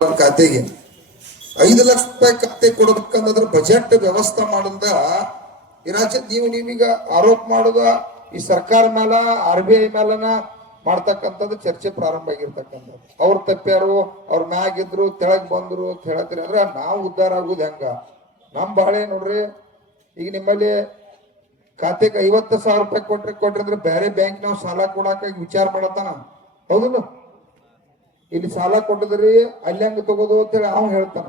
ಖಾತೆಗೆ 5 ಲಕ್ಷ ರೂಪಾಯಿ ಖಾತೆ ಕೊಡಬೇಕಂದ್ರ ಬಜೆಟ್ ವ್ಯವಸ್ಥೆ ಮಾಡದ ಈ ರಾಜ್ಯದ ನೀವೀಗ ಆರೋಪ ಮಾಡುದ ಈ ಸರ್ಕಾರ ಮೇಲ RBI ಮೇಲನ ಮಾಡ್ತಕ್ಕಂಥದ್ದು ಚರ್ಚೆ ಪ್ರಾರಂಭ ಆಗಿರ್ತಕ್ಕಂಥದ್ದು. ಅವ್ರ ತಪ್ಪ್ಯಾರು, ಅವ್ರ ಮ್ಯಾಗಿದ್ರು, ತೆಳಗ್ ಬಂದ್ರು ಅಂತ ಹೇಳತ್ರಿ. ಅಂದ್ರೆ ನಾವು ಉದ್ಧಾರ ಆಗುದು ಹೆಂಗ? ನಮ್ ಬಾಳೆ ನೋಡ್ರಿ, ಈಗ ನಿಮ್ಮಲ್ಲಿ ಖಾತೆಗೆ 50,000 ರೂಪಾಯಿ ಕೊಟ್ರಿ ಅಂದ್ರೆ ಬೇರೆ ಬ್ಯಾಂಕ್ ನಾವು ಸಾಲ ಕೊಡಾಕ ವಿಚಾರ ಮಾಡತ್ತಾನ, ಹೌದಿಲ್ಲ? ಇಲ್ಲಿ ಸಾಲ ಕೊಟ್ಟಿದ್ರಿ ಅಲ್ಲಿ ಹೆಂಗ ತಗೋದು ಅಂತ ಹೇಳಿ ಅವ್ನು ಹೇಳ್ತಾನ.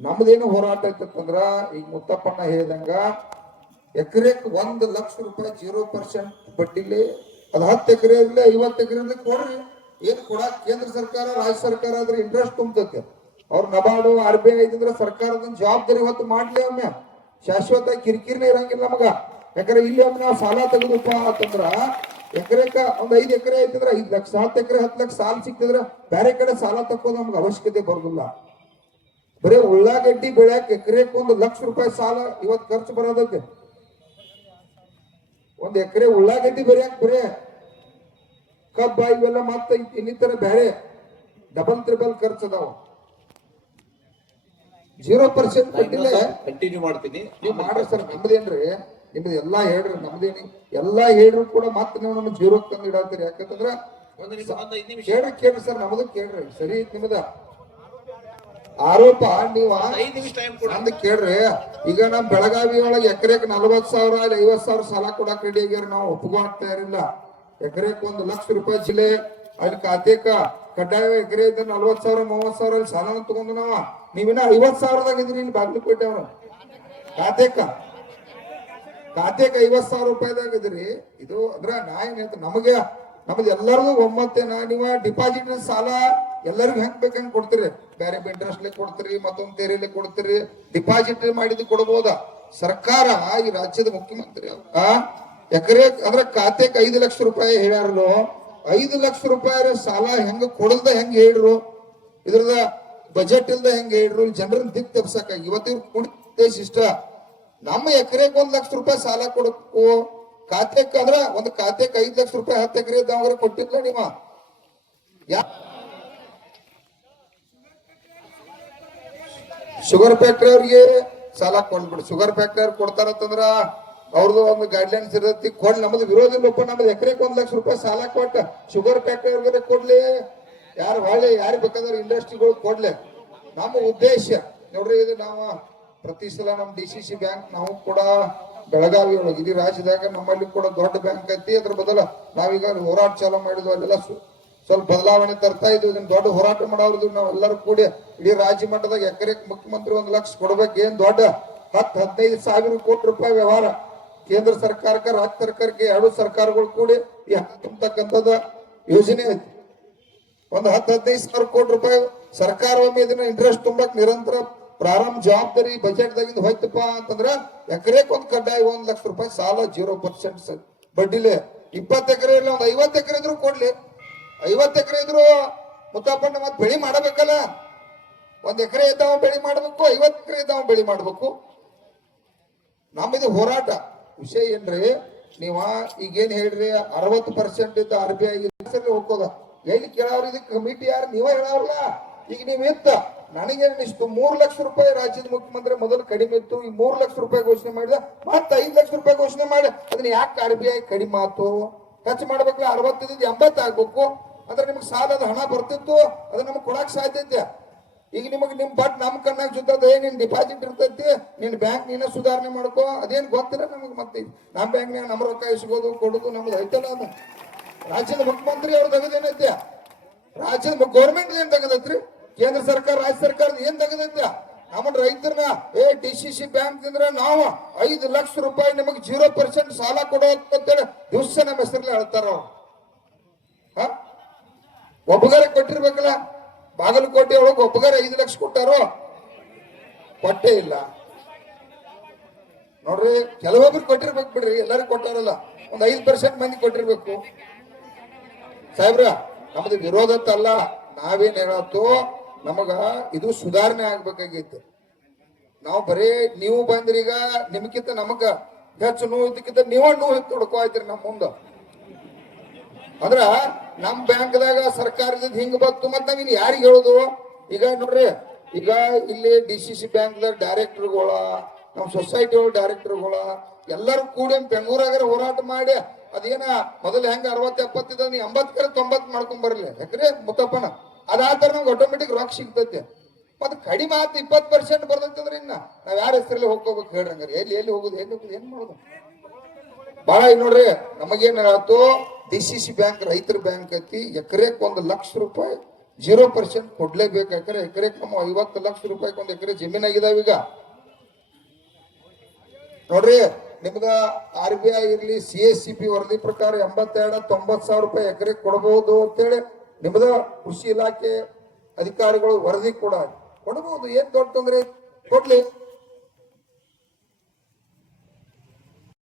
ನಮ್ದೇನು ಹೋರಾಟ ಐತಂದ್ರ ಈಗ ಮುತ್ತಪ್ಪಣ್ಣ ಹೇಳಿದಂಗ ಎಕರೆಕ್ 1 ಲಕ್ಷ ರೂಪಾಯಿ 0% ಬಡ್ಡಿಲಿ ಅದು 10 ಎಕರೆ ಇರಲಿ 50 ಎಕರೆ ಇರಲಿ ಕೊಡ್ರಿ. ಏನ್ ಕೊಡಾಕ್ ಕೇಂದ್ರ ಸರ್ಕಾರ ರಾಜ್ಯ ಸರ್ಕಾರ ಆದ್ರೆ ಇಂಟ್ರೆಸ್ಟ್ ತುಂಬತೈತೆ. ಅವ್ರ ನಬಾರ್ಡು RBI ಇದ್ರೆ ಸರ್ಕಾರದ ಜವಾಬ್ದಾರಿ ಹೊತ್ತು ಮಾಡ್ಲಿ. ಒಮ್ಮೆ ಶಾಶ್ವತ ಕಿರಿಕಿರಿನೇ ಇರಂಗಿಲ್ಲ ನಮಗ. ಯಾಕಂದ್ರೆ ಇಲ್ಲಿ ಒಮ್ಮೆ ನಾವು ಸಾಲ ತೆಗೆದಪ್ಪ ಅಂತಂದ್ರ ಎಕರೆಕ ಒಂದ್ 5 ಎಕರೆ ಐತಿದ್ರ 5 ಲಕ್ಷ, 10 ಎಕರೆ 10 ಲಕ್ಷ ಸಾಲ ಸಿಕ್ತಿದ್ರ ಬೇರೆ ಕಡೆ ಸಾಲ ತಕ್ಕೋದು ನಮ್ಗೆ ಅವಶ್ಯಕತೆ ಬರುದಿಲ್ಲ. ಬರೀ ಉಳ್ಳಾಗಡ್ಡಿ ಬೆಳ್ಯಾಕ ಎಕರೆಕ್ 1 ಲಕ್ಷ ರೂಪಾಯಿ ಸಾಲ ಇವತ್ತು ಖರ್ಚು ಬರೋದೈತೆ. 1 ಎಕರೆ ಉಳ್ಳಾಗಡ್ಡಿ ಬೆಳ್ಯಾಕ ಬರೇ ಕಬ್ಬ ಇವೆಲ್ಲ ಮತ್ತೆ ಇನ್ನಿತರ ಬೇರೆ ಡಬಲ್ ತ್ರಿಬಲ್ ಖರ್ಚು ಅದಾವ. 0% ಬಡ್ಡಿಲ್ಲ. ಕಂಟಿನ್ಯೂ ಮಾಡ್ತೀನಿ. ನೀವು ಮಾಡ್ರಿ ಸರ್, ನಮ್ದೇನ್ರಿ ನಿಮ್ದು ಎಲ್ಲಾ ಹೇಳ್ರಿ, ನಮ್ದೇನಿ ಎಲ್ಲಾ ಹೇಳ್ರು ಕೂಡ ಮತ್ತೆ ನೀವು ನಮ್ಗೆ 0 ತಂದು ಇಡತ್ತೀರಿ. ಯಾಕಂತಂದ್ರ ಕೇಳ್ರಿ ಸರ್, ನಮ್ದು ಕೇಳ್ರಿ. ಸರಿ ನಿಮ್ದ ಆರೋಪ ನೀವು ಅಂದ ಕೇಳ್ರಿ. ಈಗ ನಮ್ ಬೆಳಗಾವಿ ಒಳಗೆ ಎಕರೆಕ್ 40,000 50,000 ಸಾಲ ಕೊಡಕ್ ರೆಡಿ ಆಗ್ಯಾರ. ನಾವು ಒಪ್ಪಿಕೊಳ್ತಾ ಇರಲಿಲ್ಲ. ಎಕರೆಕ್ 1 ಲಕ್ಷ ರೂಪಾಯಿ ಜಿಲ್ಲೆ ಅಲ್ಲಿ ಖಾತೆಕ ಕಡ್ಡಾಯ ಎಕರೆ ಇದ್ದ 40,000 30,000 ಅಲ್ಲಿ ಸಾಲನ ತಗೊಂಡು ನೀವಿನ್ನ 50,000ದಾಗ ಇದ್ರಿ. ಇಲ್ಲಿ ಬಾಗ್ಲಕೋಟೆ ಅವ್ರ ಖಾತೆಕ 50,000 ರೂಪಾಯಿದಾಗ ಇದ್ರಿ. ಇದು ಅದ್ರ ನ್ಯಾಯ ಅಂತ ನಮಗೆ ನಮ್ದು ಎಲ್ಲರಿಗೂ ಒಮ್ಮತ್ತೇನ. ನೀವು ಡಿಪಾಸಿಟ್ ಸಾಲ ಎಲ್ಲರಿಗೂ ಹೆಂಗ್ ಬೇಕಂಗ್ ಕೊಡ್ತೀರಿ, ಬೇರೆ ಇಂಟ್ರೆಸ್ಟ್ ಕೊಡ್ತೀರಿ, ಮತ್ತೊಂದು ತೇರಿಲಿ ಕೊಡ್ತೀರಿ. ಡಿಪಾಸಿಟ್ ಮಾಡಿದ್ದು ಕೊಡ್ಬೋದ? ಸರ್ಕಾರ ಈ ರಾಜ್ಯದ ಮುಖ್ಯಮಂತ್ರಿ ಎಕರೆ ಅಂದ್ರೆ ಖಾತೆಗೆ 5 ಲಕ್ಷ ರೂಪಾಯಿ ಹೇಳ್ಯಾರಲು. 5 ಲಕ್ಷ ರೂಪಾಯಿ ಸಾಲ ಹೆಂಗ ಕೊಡಲ್ದ ಹೆಂಗ್ ಹೇಳ್ರು? ಇದ್ರದ ಬಜೆಟ್ ಇಲ್ದ ಹೆಂಗ್ ಹೇಳ್ರು? ಜನರನ್ನ ದಿಕ್ ತಪ್ಸಕ್ಕಾಗಿ ಇವತ್ತು ದೇಶ ಇಷ್ಟ. ನಮ್ಮ ಎಕರೆಗೆ 1 ಲಕ್ಷ ರೂಪಾಯಿ ಸಾಲ ಕೊಡಬೇಕು ಖಾತೆಕ್ ಅಂದ್ರ ಒಂದು ಖಾತೆಗೆ 5 ಲಕ್ಷ ರೂಪಾಯಿ 10 ಎಕರೆ ಇದ್ದವ್ರ ಕೊಟ್ಟಿಲ್ಲ. ನೀವ ಶುಗರ್ ಫ್ಯಾಕ್ಟರಿ ಅವ್ರಿಗೆ ಸಾಲ ಕೊಂಡ್ಬಿಡು. ಶುಗರ್ ಫ್ಯಾಕ್ಟರಿ ಅವ್ರು ಕೊಡ್ತಾರಂತಂದ್ರ ಅವ್ರದ್ದು ಒಂದು ಗೈಡ್ಲೈನ್ಸ್ ಇರತ್ತಿ ಕೊಡ್. ನಮ್ದು ವಿರೋಧ ಇಲ್ಲಪ್ಪ. ನಮ್ದು ಎಕರೆಗೆ 1 ಲಕ್ಷ ರೂಪಾಯಿ ಸಾಲ ಕೊಟ್ಟ ಶುಗರ್ ಫ್ಯಾಕ್ಟರಿ ಅವ್ರಿಗೆ ಕೊಡ್ಲಿ. ಯಾರು ಹೊಳ್ಳಿ ಯಾರು ಬೇಕಾದ್ರೆ ಇಂಡಸ್ಟ್ರಿಗಳು ಕೊಡ್ಲಿ. ನಮ್ಮ ಉದ್ದೇಶ ನೋಡ್ರಿ, ಇದು ನಾವು ಪ್ರತಿ ಸಲ ನಮ್ಮ DCC ಬ್ಯಾಂಕ್ ನಾವು ಕೂಡ ಬೆಳಗಾವಿ ಒಳಗೆ ಇಡೀ ರಾಜ್ಯದಾಗ ನಮ್ಮಲ್ಲಿ ಕೂಡ ದೊಡ್ಡ ಬ್ಯಾಂಕ್ ಐತಿ. ಅದ್ರ ಬದಲ ನಾವೀಗ ಹೋರಾಟ ಚಾಲೂ ಮಾಡಿದ್ವಿ. ಅಲ್ಲೆಲ್ಲ ಸ್ವಲ್ಪ ಬದಲಾವಣೆ ತರ್ತಾ ಇದ್ವಿ. ಇದನ್ನ ದೊಡ್ಡ ಹೋರಾಟ ಮಾಡೋದು ನಾವೆಲ್ಲರೂ ಕೂಡಿ ಇಡೀ ರಾಜ್ಯ ಮಟ್ಟದಾಗ ಎಕರೆಗೆ ಮುಖ್ಯಮಂತ್ರಿ 1 ಲಕ್ಷ ಕೊಡ್ಬೇಕು. ಏನ್ ದೊಡ್ಡ 10-15 ಸಾವಿರ ಕೋಟಿ ರೂಪಾಯಿ ವ್ಯವಹಾರ ಕೇಂದ್ರ ಸರ್ಕಾರಕ್ಕೆ ರಾಜ್ಯ ಸರ್ಕಾರಕ್ಕೆ 2 ಸರ್ಕಾರಗಳು ಕೂಡಿ ಈ ತುಂಬತಕ್ಕಂಥದ ಯೋಜನೆ ಐತಿ. ಒಂದು 10-15 ಸಾವಿರ ಕೋಟಿ ರೂಪಾಯಿ ಸರ್ಕಾರ ಒಮ್ಮೆ ಇದನ್ನ ಇಂಟ್ರೆಸ್ಟ್ ತುಂಬಕ್ ನಿರಂತರ ಪ್ರಾರಂಭ ಜವಾಬ್ದಾರಿ ಬಜೆಟ್ ದಾಗಿಂದ ಹೋಯ್ತಪ್ಪ ಅಂತಂದ್ರ ಎಕರೆಕ್ ಒಂದು ಕಡ್ಡಾಯ 1 ಲಕ್ಷ ರೂಪಾಯಿ ಸಾಲ 0% ಬಡ್ಡಿಲೆ. 20 ಎಕರೆ ಇಲ್ಲ, ಒಂದು 50 ಎಕರೆ ಇದ್ರು ಕೊಡ್ಲಿ. 50 ಎಕರೆ ಇದ್ರು ಮುತ್ತಪ್ಪಣ್ಣ ಮತ್ ಬೆಳಿ ಮಾಡಬೇಕಲ್ಲ. 1 ಎಕರೆ ಇದ್ದಾವ ಬೆಳಿ ಮಾಡ್ಬೇಕು, 50 ಎಕರೆ ಇದ್ದಾವ ಬೆಳಿ ಮಾಡ್ಬೇಕು. ನಮ್ಮಿದು ಹೋರಾಟ ವಿಷಯ ಏನ್ರಿ? ನೀವ ಈಗೇನ್ ಹೇಳ್ರಿ 60% ಇದ್ದ RBI ಹೋಗೋದ ಎಲ್ಲಿ ಕೇಳವ್ರ? ಇದಕ್ಕೆ ಕಮಿಟಿ ಯಾರು? ನೀವ ಹೇಳವ್ರಲ್ಲ. ಈಗ ನೀವ್ ಇತ್ತ ನನಗೇನಿಷ್ಟು 3 ಲಕ್ಷ ರೂಪಾಯಿ ರಾಜ್ಯದ ಮುಖ್ಯಮಂತ್ರಿ ಮೊದಲು ಕಡಿಮೆ ಇತ್ತು. ಈ 3 ಲಕ್ಷ ರೂಪಾಯಿ ಘೋಷಣೆ ಮಾಡಿದ, ಮತ್ತೆ 5 ಲಕ್ಷ ರೂಪಾಯಿ ಘೋಷಣೆ ಮಾಡಿ ಅದನ್ನ ಯಾಕೆ RBI ಕಡಿಮೆ ಆತು? ಖರ್ಚು ಮಾಡ್ಬೇಕಲ್ಲ. 60 80 ಆಗ್ಬೇಕು ಅಂದ್ರೆ ನಿಮ್ಗೆ ಸಾಲದ ಹಣ ಬರ್ತಿತ್ತು. ಅದನ್ನ ನಮ್ಗೆ ಕೊಡಕ್ ಸಾಧ್ಯತೆ. ಈಗ ನಿಮಗ್ ನಿಮ್ ಬಟ್ ನಮ್ ಕಣ್ಣಾಗ ಜೊತೆ ನಿನ್ ಡಿಪಾಸಿಟ್ ಇರ್ತೈತಿ, ನಿನ್ ಬ್ಯಾಂಕ್ ನೀನ ಸುಧಾರಣೆ ಮಾಡ್ಕೋ. ಅದೇನ್ ಗೊತ್ತಿಲ್ಲ ನಮಗ್. ಮತ್ತೆ ನಮ್ ಬ್ಯಾಂಕ್ನಾಗ ನಮ್ಮ ರೊಕ್ಕ ಇಸ್ಕೋದು ಕೊಡುದು ನಮ್ದು ಐತಲ್ಲ. ಅದು ರಾಜ್ಯದ ಮುಖ್ಯಮಂತ್ರಿ ಅವ್ರ ತೆಗದೇನೈತೆ? ರಾಜ್ಯದ ಗೌರ್ಮೆಂಟ್ ಏನ್ ತೆಗದೈತ್ರಿ? ಕೇಂದ್ರ ಸರ್ಕಾರ ರಾಜ್ಯ ಸರ್ಕಾರದ ಏನ್ ತೆಗದೈತೆ? ನಮ್ಮ ರೈತರನ್ನ DCC ಬ್ಯಾಂಕ್ ಅಂದ್ರೆ ನಾವು 5 ಲಕ್ಷ ರೂಪಾಯಿ ನಿಮಗೆ 0% ಸಾಲ ಕೊಡೋ ಅಂತೇಳಿ ದಿವಸ ನಮ್ಮ ಹೆಸರಲ್ಲಿ ಹೇಳ್ತಾರ. ಒಬ್ಬಗಾರ ಕೊಟ್ಟಿರ್ಬೇಕಲ್ಲ. ಬಾಗಲಕೋಟೆ ಒಳಗೆ ಒಬ್ಬಗಾರ 5 ಲಕ್ಷ ಕೊಟ್ಟಾರೋ? ಕೊಟ್ಟೇ ಇಲ್ಲ ನೋಡ್ರಿ. ಕೆಲವೊಬ್ರು ಕೊಟ್ಟಿರ್ಬೇಕು ಬಿಡ್ರಿ, ಎಲ್ಲರಿಗೂ ಕೊಟ್ಟಾರಲ್ಲ. ಒಂದ್ 5% ಮಂದಿ ಕೊಟ್ಟಿರ್ಬೇಕು. ಸಾಹೇಬ್ರ, ನಮ್ದು ವಿರೋಧ ಅಲ್ಲ. ನಾವೇನ್ ಹೇಳತ್ತು, ನಮಗ ಇದು ಸುಧಾರಣೆ ಆಗ್ಬೇಕಾಗೈತಿ. ನಾವು ಬರೀ ನೀವು ಬಂದ್ರೀಗ ನಿಮ್ಗಿಂತ ನಮಗ ಹೆಚ್ಚು ನೋವು ಇದಕ್ಕಿಂತ ನೀವ ನೋವು ತೊಡ್ಕೋ ಆಯ್ತಿರಿ ನಮ್ಮ ಮುಂದ. ಅಂದ್ರ ನಮ್ ಬ್ಯಾಂಕ್ದಾಗ ಸರ್ಕಾರದಿಂದ ಹಿಂಗ್ ಬತ್ತು. ಮತ್ ನಾವಿನ್ ಯಾರಿಗೆ ಹೇಳುದು? ಈಗ ನೋಡ್ರಿ, ಈಗ ಇಲ್ಲಿ DCC ಬ್ಯಾಂಕ್ ಡೈರೆಕ್ಟರ್ಗಳ, ನಮ್ಮ ಸೊಸೈಟಿ ಡೈರೆಕ್ಟರ್ಗಳ ಎಲ್ಲರೂ ಕೂಡಿ ಬೆಂಗಳೂರಾಗ ಹೋರಾಟ ಮಾಡಿ ಅದೇನ ಮೊದಲು ಹೆಂಗ 60-70 ನೀ 80-90 ಮಾಡ್ಕೊಂಡ್ ಬರ್ಲಿ ಯಾಕ್ರೆ ಮುತ್ತಪ್ಪನ ಅದಾದ ನಮ್ಗೆ ಆಟೋಮೆಟಿಕ್ ರೊಕ್ಕ ಸಿಗ್ತೈತೆ. ಮತ್ ಕಡಿಮೆ ಆತು 20% ಬರ್ತೈತಂದ್ರೆ ಇನ್ನ ನಾವ್ ಯಾರ ಹೆಸರಲ್ಲಿ ಹೋಗ್ಕೋಬೇಕು ಹೇಳ್ರಂಗಾರ, ಎಲ್ಲಿ ಹೋಗುದು ಏನ್ ಮಾಡುದು ಬಾಳ. ನೋಡ್ರಿ ನಮಗೇನ್ ಆಯ್ತು, DCC ಬ್ಯಾಂಕ್ ರೈತರ ಬ್ಯಾಂಕ್ ಐತಿ, ಎಕರೆಕ್ ₹1,00,000 0% ಕೊಡ್ಲೇಬೇಕು. ಎಕರೆಕ್ ನಮ್ಮ 50 ಲಕ್ಷ ರೂಪಾಯಿ ಒಂದ್ ಎಕರೆ ಜಮೀನಾಗಿದಾವ. ಈಗ ನೋಡ್ರಿ ನಿಮ್ಗ RBI ಇರ್ಲಿ CSCB ವರದಿ ಪ್ರಕಾರ 82-90 ಸಾವಿರ ರೂಪಾಯಿ ಎಕರೆ ಕೊಡಬಹುದು ಅಂತೇಳಿ ನಿಮ್ದ ಕೃಷಿ ಇಲಾಖೆ ಅಧಿಕಾರಿಗಳು ವರದಿ ಕೊಡಬಹುದು. ಏನ್ ದೊಡ್ಡ ತೊಂದ್ರೆ ಕೊಡ್ಲಿ.